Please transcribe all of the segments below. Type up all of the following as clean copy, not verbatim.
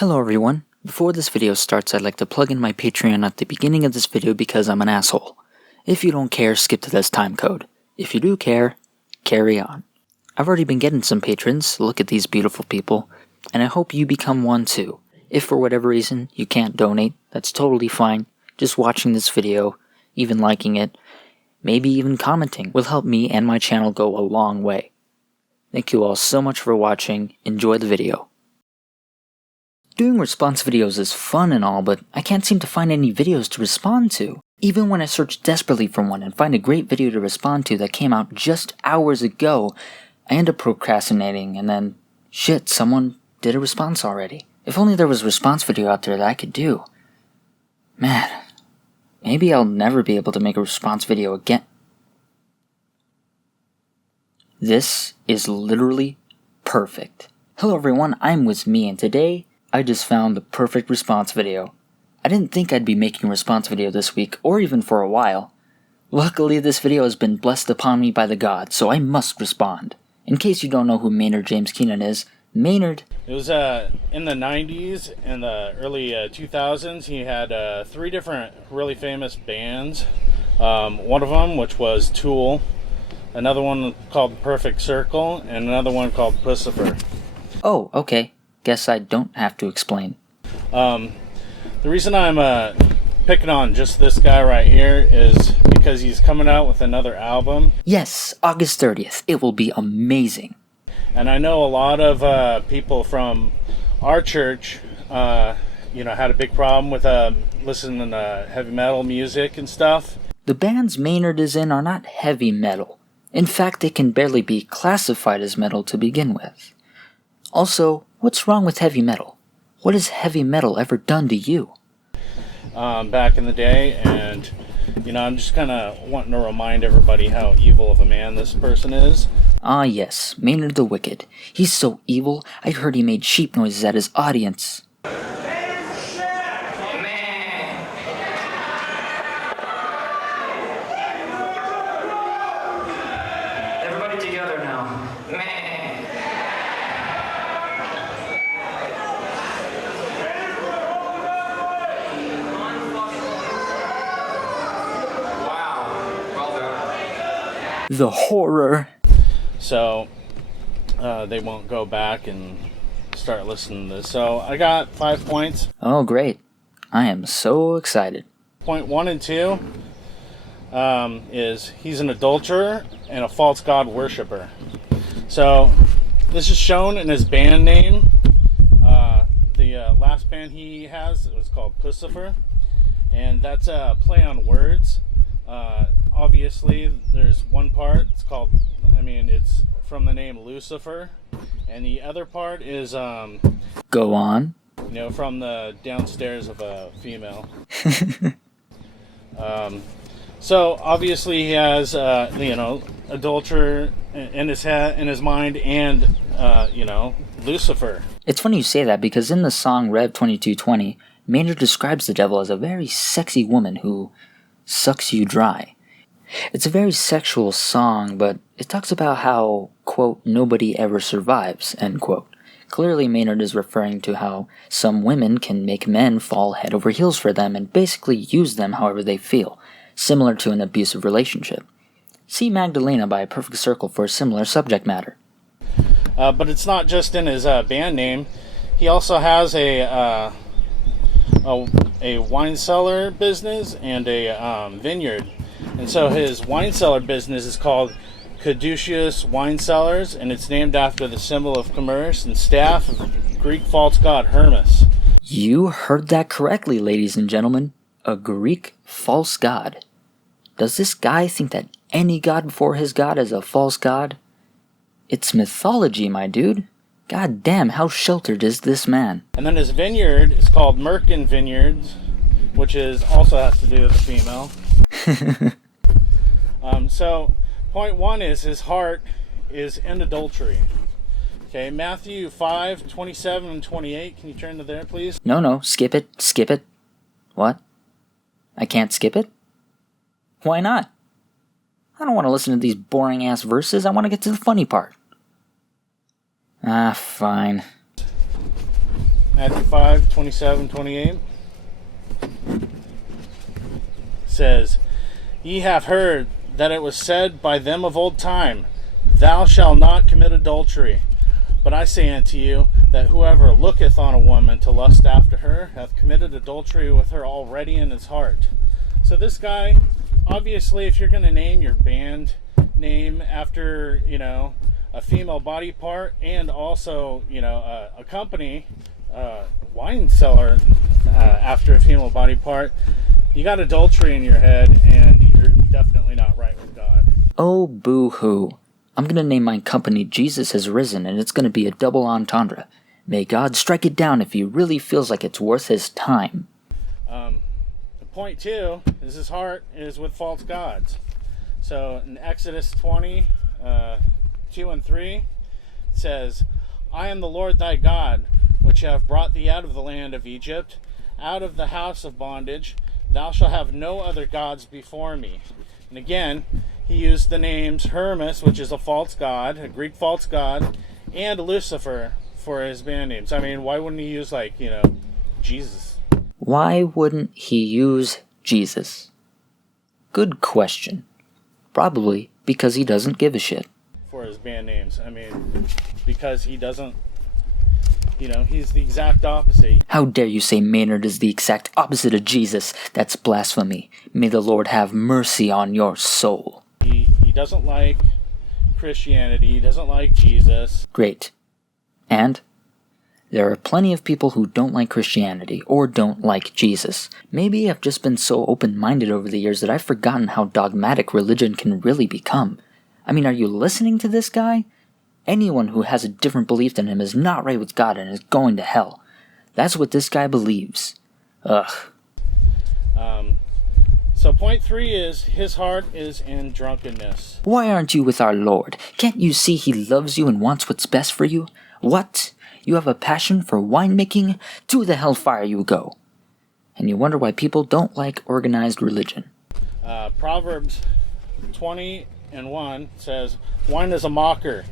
Hello everyone. Before this video starts, I'd like to plug in my Patreon at the beginning of this video because I'm an asshole. If you don't care, skip to this time code. If you do care, carry on. I've already been getting some patrons, look at these beautiful people, and I hope you become one too. If for whatever reason you can't donate, that's totally fine. Just watching this video, even liking it, maybe even commenting, will help me and my channel go a long way. Thank you all so much for watching. Enjoy the video. Doing response videos is fun and all, but I can't seem to find any videos to respond to. Even when I search desperately for one and find a great video to respond to that came out just hours ago, I end up procrastinating and then, shit, someone did a response already. If only there was a response video out there that I could do. Man, maybe I'll never be able to make a response video again. This is literally perfect. Hello everyone, I'm me, and today I just found the perfect response video. I didn't think I'd be making a response video this week, or even for a while. Luckily, this video has been blessed upon me by the gods, so I must respond. In case you don't know who Maynard James Keenan is, Maynard... It was in the 90s and the early 2000s. He had 3 different really famous bands. One of them, which was Tool, another one called Perfect Circle, and another one called Pussifer. Oh, okay. Guess I don't have to explain. The reason I'm picking on just this guy right here is because he's coming out with another album. Yes, August 30th. It will be amazing. And I know a lot of people from our church, had a big problem with listening to heavy metal music and stuff. The bands Maynard is in are not heavy metal. In fact, they can barely be classified as metal to begin with. Also, what's wrong with heavy metal? What has heavy metal ever done to you? Back in the day, and I'm just kind of wanting to remind everybody how evil of a man this person is. Ah yes, Maynard the Wicked. He's so evil, I heard he made sheep noises at his audience. Everybody together now. The horror. So, they won't go back and start listening to this. So, I got 5 points. Oh, great. I am so excited. Point 1 and 2 is he's an adulterer and a false god worshiper. So, this is shown in his band name. The last band he has was called Pussifer, and that's a play on words. Obviously, there's one part, it's from the name Lucifer, and the other part is, Go on. From the downstairs of a female. So, obviously, he has, adulterer in his head, in his mind, and, Lucifer. It's funny you say that because in the song Rev 2220, Maynard describes the devil as a very sexy woman who sucks you dry. It's a very sexual song, but it talks about how, quote, nobody ever survives, end quote. Clearly Maynard is referring to how some women can make men fall head over heels for them and basically use them however they feel, similar to an abusive relationship. See Magdalena by Perfect Circle for a similar subject matter. But it's not just in his band name. He also has a wine cellar business and a vineyard. And so his wine cellar business is called Caduceus Wine Cellars, and it's named after the symbol of commerce and staff of Greek false god Hermes. You heard that correctly, ladies and gentlemen. A Greek false god. Does this guy think that any god before his god is a false god? It's mythology, my dude. God damn, how sheltered is this man? And then his vineyard is called Merkin Vineyards, which also has to do with the female. So, point 1 is his heart is in adultery. Okay, Matthew 5:27 and 28. Can you turn to there, please? No, skip it. What? I can't skip it? Why not? I don't want to listen to these boring-ass verses. I want to get to the funny part. Ah, fine. Matthew 5, 27, 28 says, Ye have heard that it was said by them of old time, Thou shalt not commit adultery. But I say unto you, that whoever looketh on a woman to lust after her hath committed adultery with her already in his heart. So this guy, obviously, if you're going to name your band name after, a female body part, and also, a company, wine cellar after a female body part, you got adultery in your head, and you're definitely not right with God. Oh, boo-hoo. I'm gonna name my company Jesus Has Risen, and it's gonna be a double entendre. May God strike it down if he really feels like it's worth his time. Point 2 is his heart is with false gods. So in Exodus 20, 2 and 3, it says, I am the Lord thy God, which have brought thee out of the land of Egypt, out of the house of bondage. Thou shalt have no other gods before me. And again, he used the names Hermes, which is a false god, a Greek false god, and Lucifer for his band names. I mean, why wouldn't he use, Jesus? Why wouldn't he use Jesus? Good question. Probably because he doesn't give a shit. For his band names. I mean, because he doesn't, he's the exact opposite. How dare you say Maynard is the exact opposite of Jesus? That's blasphemy. May the Lord have mercy on your soul. He doesn't like Christianity. He doesn't like Jesus. Great. And there are plenty of people who don't like Christianity or don't like Jesus. Maybe I've just been so open-minded over the years that I've forgotten how dogmatic religion can really become. I mean, are you listening to this guy? Anyone who has a different belief than him is not right with God and is going to hell. That's what this guy believes. Ugh. So point 3 is, his heart is in drunkenness. Why aren't you with our Lord? Can't you see he loves you and wants what's best for you? What? You have a passion for winemaking? To the hellfire you go. And you wonder why people don't like organized religion. Proverbs 20 and 1 says, Wine is a mocker.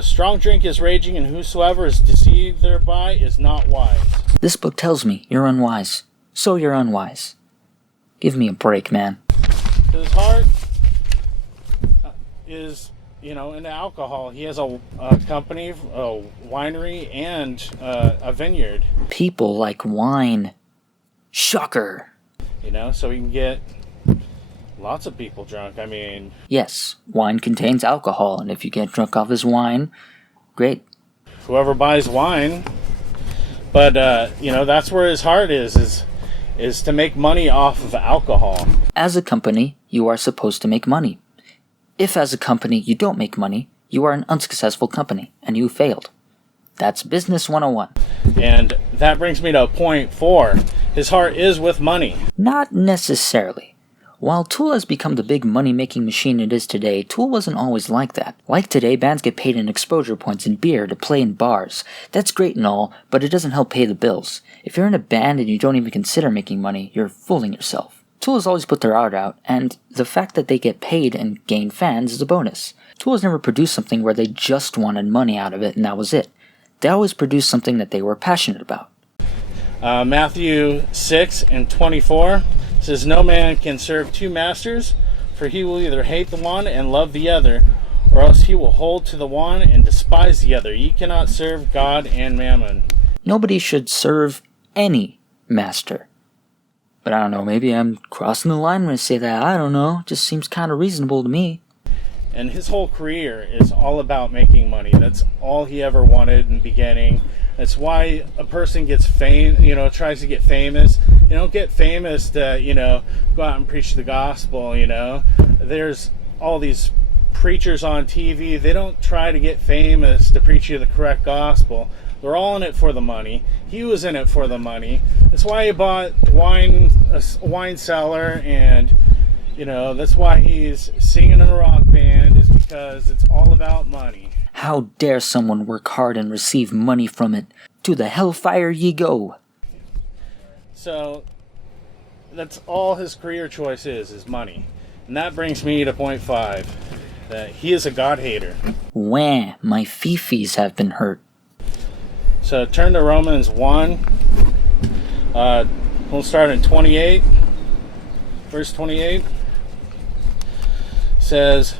Strong drink is raging, and whosoever is deceived thereby is not wise. This book tells me you're unwise. So you're unwise. Give me a break, man. His heart is, into alcohol. He has a company, a winery, and a vineyard. People like wine. Shocker. So he can get lots of people drunk. I mean... Yes, wine contains alcohol, and if you get drunk off his wine, great. Whoever buys wine. But, that's where his heart is to make money off of alcohol. As a company, you are supposed to make money. If as a company you don't make money, you are an unsuccessful company, and you failed. That's business 101. And that brings me to point 4. His heart is with money. Not necessarily. While Tool has become the big money-making machine it is today, Tool wasn't always like that. Like today, bands get paid in exposure points and beer to play in bars. That's great and all, but it doesn't help pay the bills. If you're in a band and you don't even consider making money, you're fooling yourself. Tool has always put their art out, and the fact that they get paid and gain fans is a bonus. Tool has never produced something where they just wanted money out of it and that was it. They always produced something that they were passionate about. Matthew 6 and 24 says, No man can serve 2 masters, for he will either hate the one and love the other, or else he will hold to the one and despise the other. Ye cannot serve God and mammon. Nobody should serve any master. But I don't know, maybe I'm crossing the line when I say that. I don't know, just seems kind of reasonable to me. And his whole career is all about making money. That's all he ever wanted in the beginning. That's why a person gets tries to get famous. You don't get famous to, go out and preach the gospel, There's all these preachers on TV. They don't try to get famous to preach you the correct gospel. They're all in it for the money. He was in it for the money. That's why he bought a wine cellar, and that's why he's singing in a rock band, is because it's all about money. How dare someone work hard and receive money from it? To the hellfire ye go. So that's all his career choice is money. And that brings me to point 5, that he is a God hater. Wah, my fifis have been hurt. So turn to Romans 1. We'll start in 28. Verse 28 says,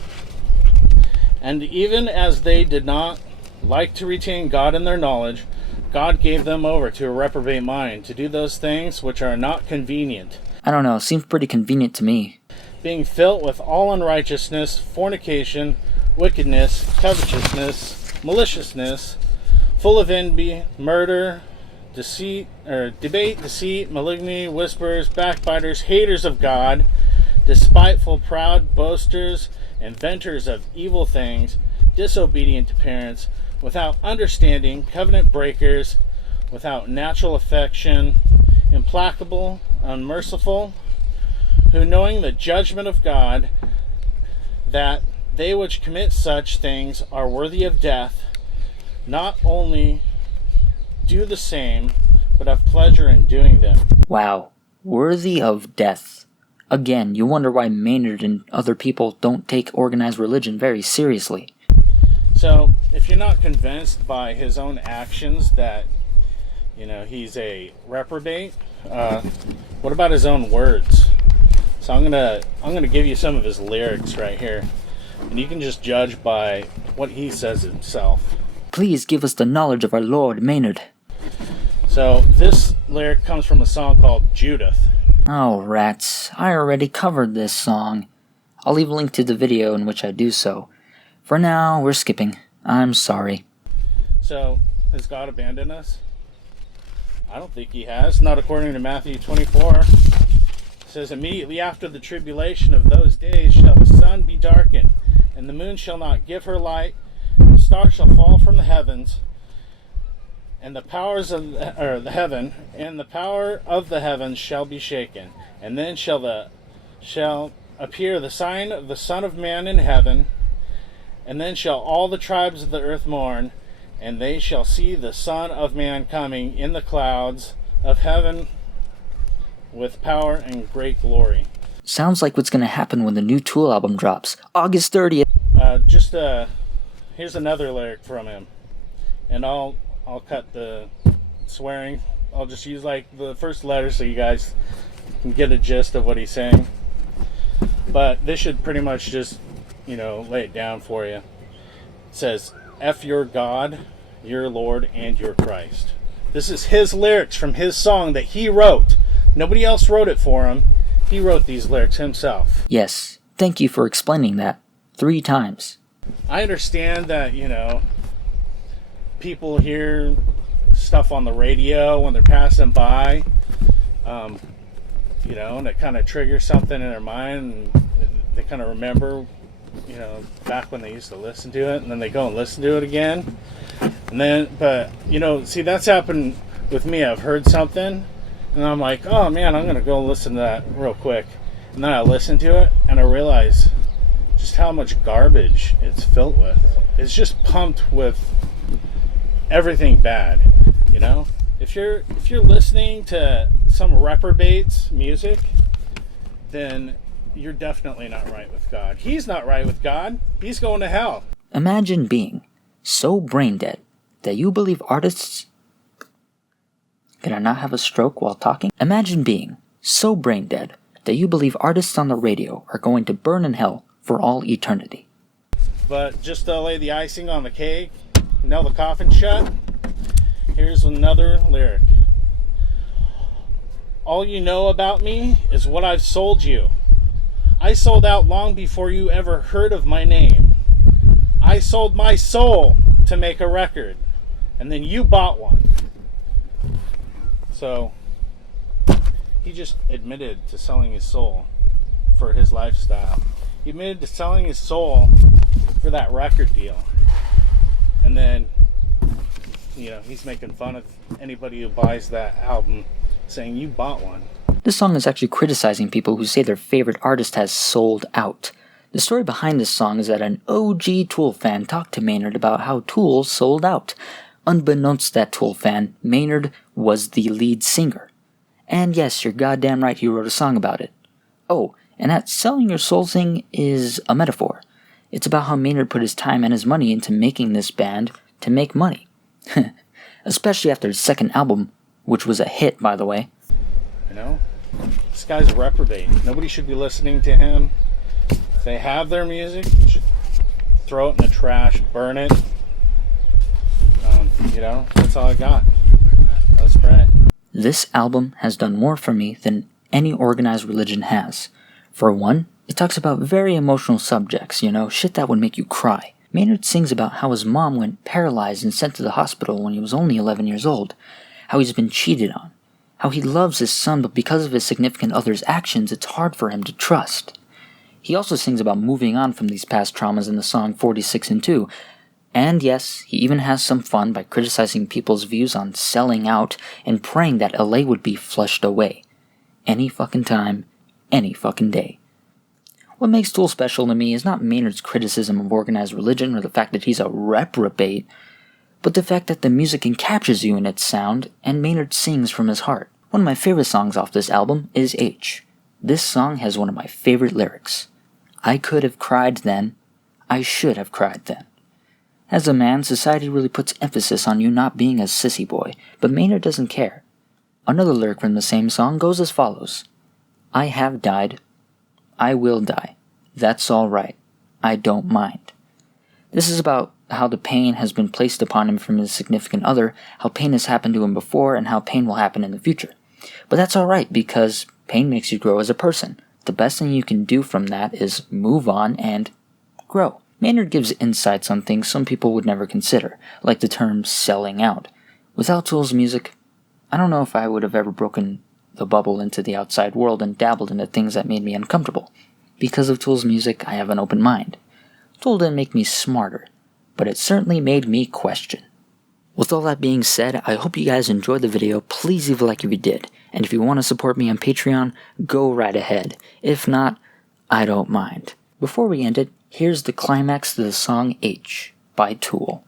"And even as they did not like to retain God in their knowledge, God gave them over to a reprobate mind to do those things which are not convenient. I don't know, seems pretty convenient to me. Being filled with all unrighteousness, fornication, wickedness, covetousness, maliciousness, full of envy, murder, debate, deceit, malignity, whisperers, backbiters, haters of God, despiteful, proud, boasters, inventors of evil things, disobedient to parents, without understanding, covenant breakers, without natural affection, implacable, unmerciful, who knowing the judgment of God, that they which commit such things are worthy of death, not only do the same, but have pleasure in doing them." Wow, worthy of death. Again, you wonder why Maynard and other people don't take organized religion very seriously. So, if you're not convinced by his own actions that, he's a reprobate, what about his own words? So I'm gonna give you some of his lyrics right here, and you can just judge by what he says himself. Please give us the knowledge of our Lord Maynard. So this lyric comes from a song called Judith. Oh, rats. I already covered this song. I'll leave a link to the video in which I do so. For now, we're skipping. I'm sorry. So, has God abandoned us? I don't think he has. Not according to Matthew 24. It says, "Immediately after the tribulation of those days shall the sun be darkened, and the moon shall not give her light, and the stars shall fall from the heavens, and the powers of the heaven, and the power of the heavens shall be shaken. And then shall appear the sign of the Son of Man in heaven, and then shall all the tribes of the earth mourn, and they shall see the Son of Man coming in the clouds of heaven with power and great glory." Sounds like what's gonna happen when the new Tool album drops, August 30th. Here's another lyric from him, and I'll cut the swearing. I'll just use like the first letter so you guys can get a gist of what he's saying. But this should pretty much just, lay it down for you. It says, "F your God, your Lord, and your Christ." This is his lyrics from his song that he wrote. Nobody else wrote it for him. He wrote these lyrics himself. Yes, thank you for explaining that 3 times. I understand that, people hear stuff on the radio when they're passing by, and it kind of triggers something in their mind, and they kind of remember, back when they used to listen to it, and then they go and listen to it again. And then, but, see, that's happened with me. I've heard something, and I'm like, oh man, I'm going to go listen to that real quick. And then I listen to it, and I realize just how much garbage it's filled with. It's just pumped with everything bad, If you're listening to some reprobate's music, then you're definitely not right with God. He's not right with God. He's going to hell. Imagine being so brain dead that you believe artists... Can I not have a stroke while talking? Imagine being so brain dead that you believe artists on the radio are going to burn in hell for all eternity. But just to lay the icing on the cake, nail the coffin shut, here's another lyric. "All you know about me is what I've sold you. I sold out long before you ever heard of my name. I sold my soul to make a record, and then you bought one." So, he just admitted to selling his soul for his lifestyle. He admitted to selling his soul for that record deal. And then, he's making fun of anybody who buys that album, saying you bought one. This song is actually criticizing people who say their favorite artist has sold out. The story behind this song is that an OG Tool fan talked to Maynard about how Tool sold out. Unbeknownst to that Tool fan, Maynard was the lead singer. And yes, you're goddamn right, he wrote a song about it. Oh, and that selling your soul thing is a metaphor. It's about how Maynard put his time and his money into making this band to make money. especially after his second album, which was a hit, by the way. You know, this guy's a reprobate. Nobody should be listening to him. If they have their music, you should throw it in the trash, burn it. That's all I got. Let's pray. This album has done more for me than any organized religion has. For one, it talks about very emotional subjects, shit that would make you cry. Maynard sings about how his mom went paralyzed and sent to the hospital when he was only 11 years old, how he's been cheated on, how he loves his son but because of his significant other's actions it's hard for him to trust. He also sings about moving on from these past traumas in the song 46 and 2, and yes, he even has some fun by criticizing people's views on selling out and praying that LA would be flushed away. Any fucking time, any fucking day. What makes Tool special to me is not Maynard's criticism of organized religion or the fact that he's a reprobate, but the fact that the music encaptures you in its sound and Maynard sings from his heart. One of my favorite songs off this album is H. This song has one of my favorite lyrics. I could have cried then, I should have cried then. As a man, society really puts emphasis on you not being a sissy boy, but Maynard doesn't care. Another lyric from the same song goes as follows. I have died. I will die. That's all right. I don't mind. This is about how the pain has been placed upon him from his significant other, how pain has happened to him before, and how pain will happen in the future. But that's all right because pain makes you grow as a person. The best thing you can do from that is move on and grow. Maynard gives insights on things some people would never consider, like the term selling out. Without Tool's music, I don't know if I would have ever broken the bubble into the outside world and dabbled into things that made me uncomfortable. Because of Tool's music, I have an open mind. Tool didn't make me smarter, but it certainly made me question. With all that being said, I hope you guys enjoyed the video. Please leave a like if you did. And if you want to support me on Patreon, go right ahead. If not, I don't mind. Before we end it, here's the climax to the song H by Tool.